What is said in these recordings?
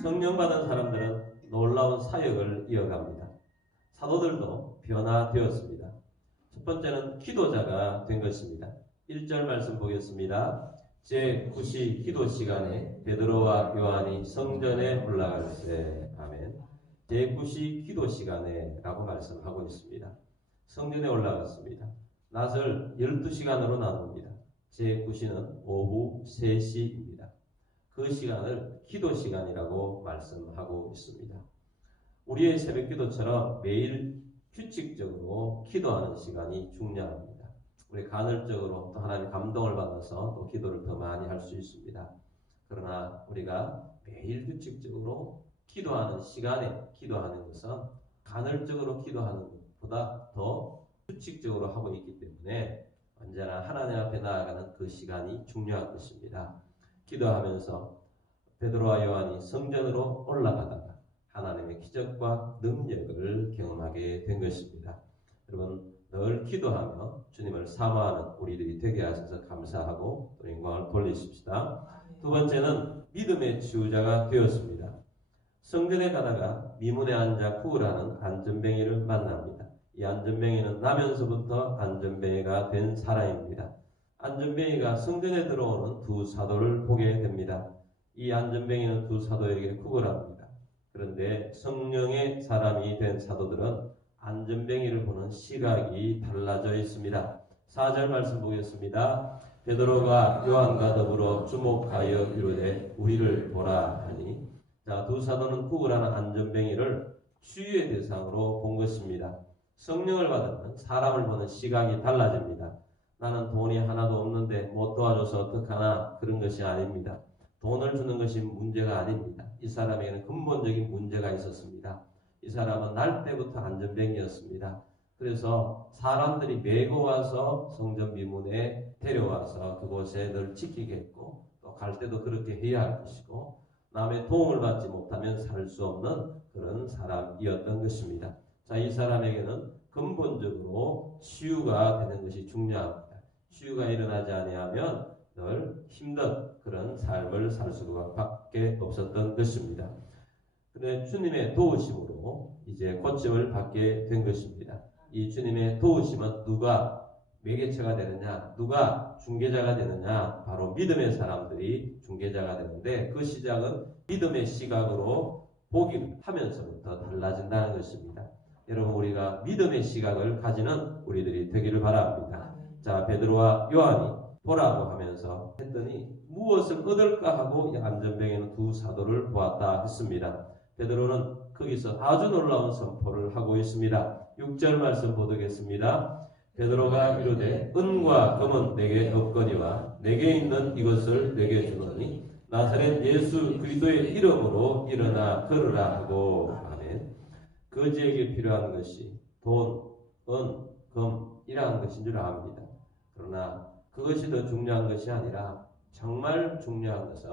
성령 받은 사람들은 놀라운 사역을 이어갑니다. 사도들도 변화되었습니다. 첫 번째는 기도자가 된 것입니다. 1절 말씀 보겠습니다. 제9시 기도 시간에 베드로와 요한이 성전에 올라갈세. 아멘. 제9시 기도 시간에 라고 말씀하고 있습니다. 성전에 올라갔습니다. 낮을 12시간으로 나눕니다. 제9시는 오후 3시입니다. 그 시간을 기도 시간이라고 말씀하고 있습니다. 우리의 새벽 기도처럼 매일 규칙적으로 기도하는 시간이 중요합니다. 우리 간헐적으로 또 하나님의 감동을 받아서 또 기도를 더 많이 할 수 있습니다. 그러나 우리가 매일 규칙적으로 기도하는 시간에 기도하는 것은 간헐적으로 기도하는 것보다 더 규칙적으로 하고 있기 때문에 언제나 하나님 앞에 나아가는 그 시간이 중요한 것입니다. 기도하면서 베드로와 요한이 성전으로 올라가다가 하나님의 기적과 능력을 경험하게 된 것입니다. 여러분 늘 기도하며 주님을 사모하는 우리들이 되게 하셔서 감사하고 또 영광을 돌리십시다. 두 번째는 믿음의 치유자가 되었습니다. 성전에 가다가 미문에 앉아 구걸하는 안전뱅이를 만납니다. 이 안전뱅이는 나면서부터 안전뱅이가 된 사람입니다. 안전뱅이가 성전에 들어오는 두 사도를 보게 됩니다. 이 안전뱅이는 두 사도에게 구걸합니다. 그런데 성령의 사람이 된 사도들은 안전뱅이를 보는 시각이 달라져 있습니다. 4절 말씀 보겠습니다. 베드로가 요한과 더불어 주목하여 이르되 우리를 보라 하니, 자, 두 사도는 구걸하는 안전뱅이를 치유의 대상으로 본 것입니다. 성령을 받으면 사람을 보는 시각이 달라집니다. 나는 돈이 하나도 없는데 못 도와줘서 어떡하나, 그런 것이 아닙니다. 돈을 주는 것이 문제가 아닙니다. 이 사람에게는 근본적인 문제가 있었습니다. 이 사람은 날 때부터 안전뱅이였습니다. 그래서 사람들이 메고 와서 성전 미문에 데려와서 그곳에 늘 지키겠고 또 갈 때도 그렇게 해야 할 것이고 남의 도움을 받지 못하면 살 수 없는 그런 사람이었던 것입니다. 자, 이 사람에게는 근본적으로 치유가 되는 것이 중요합니다. 치유가 일어나지 아니하면 늘 힘든 그런 삶을 살 수밖에 없었던 것입니다. 그런데 주님의 도우심으로 이제 고침을 받게 된 것입니다. 이 주님의 도우심은 누가 매개체가 되느냐, 누가 중개자가 되느냐, 바로 믿음의 사람들이 중개자가 되는데 그 시작은 믿음의 시각으로 보기를 하면서부터 달라진다는 것입니다. 여러분 우리가 믿음의 시각을 가지는 우리들이 되기를 바랍니다. 자, 베드로와 요한이 보라고 하면서 했더니 무엇을 얻을까 하고 안전뱅이는 두 사도를 보았다 했습니다. 베드로는 거기서 아주 놀라운 선포를 하고 있습니다. 6절 말씀 보겠습니다. 베드로가 이르되 은과 금은 내게 없거니와 내게 있는 이것을 내게 주노니 나사렛 예수 그리스도의 이름으로 일어나 걸으라 하고. 아멘. 거지에게 필요한 것이 돈, 은, 금이라는 것인 줄 압니다. 그러나 그것이 더 중요한 것이 아니라 정말 중요한 것은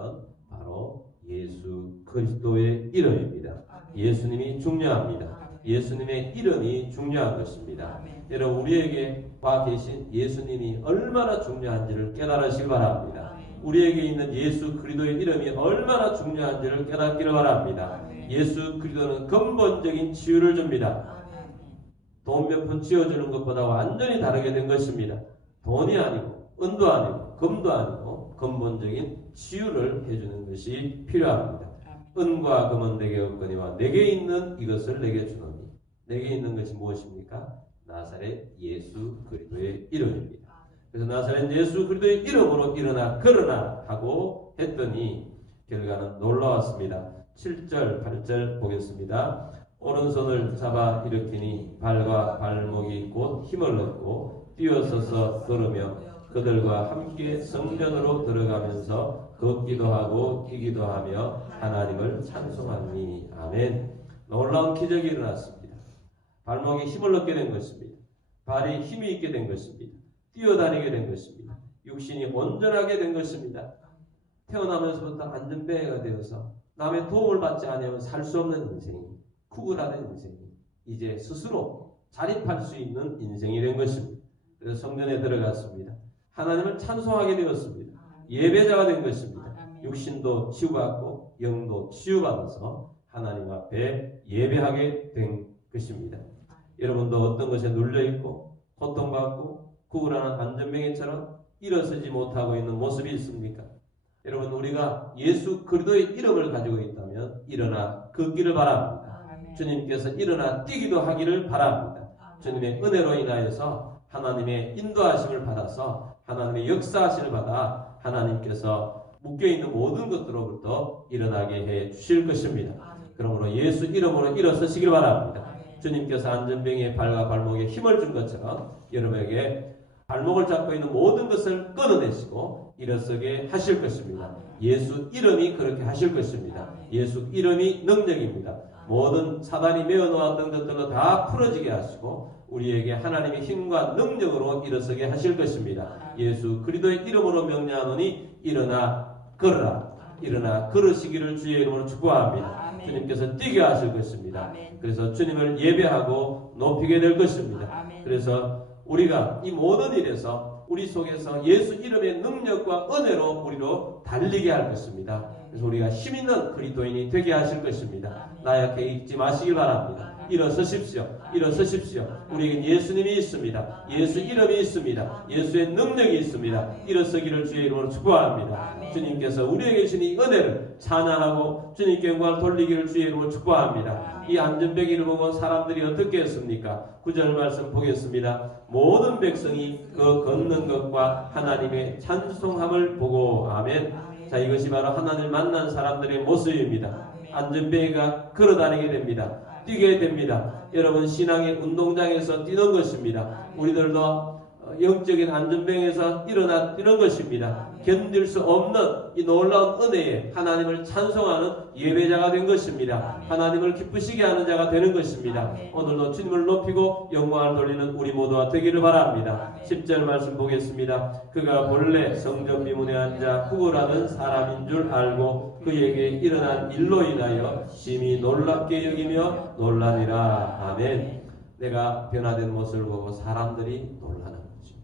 바로 예수 그리스도의 이름입니다. 예수님이 중요합니다. 예수님의 이름이 중요한 것입니다. 여러분 우리에게 와 계신 예수님이 얼마나 중요한지를 깨달으시기 바랍니다. 우리에게 있는 예수 그리스도의 이름이 얼마나 중요한지를 깨닫기를 바랍니다. 예수 그리스도는 근본적인 치유를 줍니다. 돈 몇 푼 지어주는 것보다 완전히 다르게 된 것입니다. 돈이 아니고 은도 아니고 금도 아니고 근본적인 치유를 해주는 것이 필요합니다. 은과 금은 내게 없거니와 내게 있는 이것을 내게 주노니, 내게 있는 것이 무엇입니까? 나사렛 예수 그리스도의 이름입니다. 그래서 나사렛 예수 그리스도의 이름으로 일어나 걸으나 하고 했더니 결과는 놀라웠습니다. 7절 8절 보겠습니다. 오른손을 잡아 일으키니 발과 발목이 곧 힘을 얻고 뛰어서서 걸으며 그들과 함께 성전으로 들어가면서 걷기도 하고 뛰기도 하며 하나님을 찬송하니. 아멘. 놀라운 기적이 일어났습니다. 발목에 힘을 얻게 된 것입니다. 발이 힘이 있게 된 것입니다. 뛰어다니게 된 것입니다. 육신이 온전하게 된 것입니다. 태어나면서부터 안전뱅이가 되어서 남의 도움을 받지 않으면 살 수 없는 인생이, 구걸하는 인생이 이제 스스로 자립할 수 있는 인생이 된 것입니다. 그래서 성전에 들어갔습니다. 하나님을 찬송하게 되었습니다. 예배자가 된 것입니다. 육신도 치유받고 영도 치유받아서 하나님 앞에 예배하게 된 것입니다. 여러분도 어떤 것에 눌려있고 고통받고 구걸하는 안전병이처럼 일어서지 못하고 있는 모습이 있습니까? 여러분, 우리가 예수 그리스도의 이름을 가지고 있다면 일어나 걷기를 바랍니다. 주님께서 일어나 뛰기도 하기를 바랍니다. 주님의 은혜로 인하여서 하나님의 인도하심을 받아서 하나님의 역사하심을 받아 하나님께서 묶여있는 모든 것들로부터 일어나게 해 주실 것입니다. 그러므로 예수 이름으로 일어서시길 바랍니다. 주님께서 안전병의 발과 발목에 힘을 준 것처럼 여러분에게 발목을 잡고 있는 모든 것을 끊어내시고 일어서게 하실 것입니다. 예수 이름이 그렇게 하실 것입니다. 예수 이름이 능력입니다. 모든 사단이 메어놓았던 것들로 다 풀어지게 하시고 우리에게 하나님의 힘과 능력으로 일어서게 하실 것입니다. 예수 그리스도의 이름으로 명령하노니 일어나 걸어라. 일어나 걸으시기를 주의 이름으로 축복합니다. 주님께서 뛰게 하실 것입니다. 그래서 주님을 예배하고 높이게 될 것입니다. 그래서 우리가 이 모든 일에서 우리 속에서 예수 이름의 능력과 은혜로 우리로 달리게 할 것입니다. 그래서 우리가 힘있는 그리스도인이 되게 하실 것입니다. 나약해 있지 마시길 바랍니다. 일어서십시오. 일어서십시오. 우리에겐 예수님이 있습니다. 예수 이름이 있습니다. 예수의 능력이 있습니다. 일어서기를 주의 이름으로 축복합니다. 주님께서 우리에게 주신 이 은혜를 찬양하고 주님께 영광을 돌리기를 주의 이름으로 축복합니다. 이 안전병이를 보고 사람들이 어떻게 했습니까? 9절 말씀 보겠습니다. 모든 백성이 그 걷는 것과 하나님의 찬송함을 보고 아멘. 자, 이것이 바로 하나님을 만난 사람들의 모습입니다. 안전병이가 걸어다니게 됩니다. 뛰게 됩니다. 여러분, 신앙의 운동장에서 뛰는 것입니다. 우리들도 영적인 안전병에서 일어나 뛰는 것입니다. 견딜 수 없는 이 놀라운 은혜에 하나님을 찬송하는 예배자가 된 것입니다. 하나님을 기쁘시게 하는 자가 되는 것입니다. 오늘도 주님을 높이고 영광을 돌리는 우리 모두가 되기를 바랍니다. 10절 말씀 보겠습니다. 그가 본래 성전 미문에 앉아 구걸하는 사람인 줄 알고 그에게 일어난 일로 인하여 심히 놀랍게 여기며 놀라니라. 아멘. 내가 변화된 모습을 보고 사람들이 놀라는 거죠.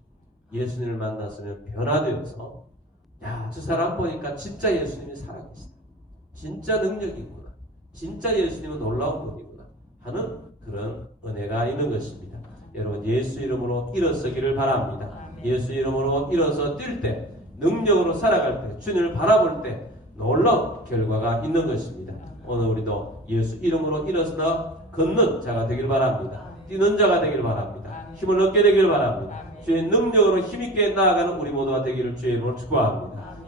예수님을 만났으면 변화되어서 야, 저 사람 보니까 진짜 예수님이 살아계시다. 진짜 능력이구나. 진짜 예수님은 놀라운 분이구나 하는 그런 은혜가 있는 것입니다. 여러분, 예수 이름으로 일어서기를 바랍니다. 예수 이름으로 일어서 뛸 때, 능력으로 살아갈 때, 주님을 바라볼 때 놀라운 결과가 있는 것입니다. 오늘 우리도 예수 이름으로 일어서 걷는 자가 되길 바랍니다. 뛰는 자가 되길 바랍니다. 힘을 얻게 되길 바랍니다. 주의 능력으로 힘있게 나아가는 우리 모두가 되기를 주의 이름으로 축복합니다.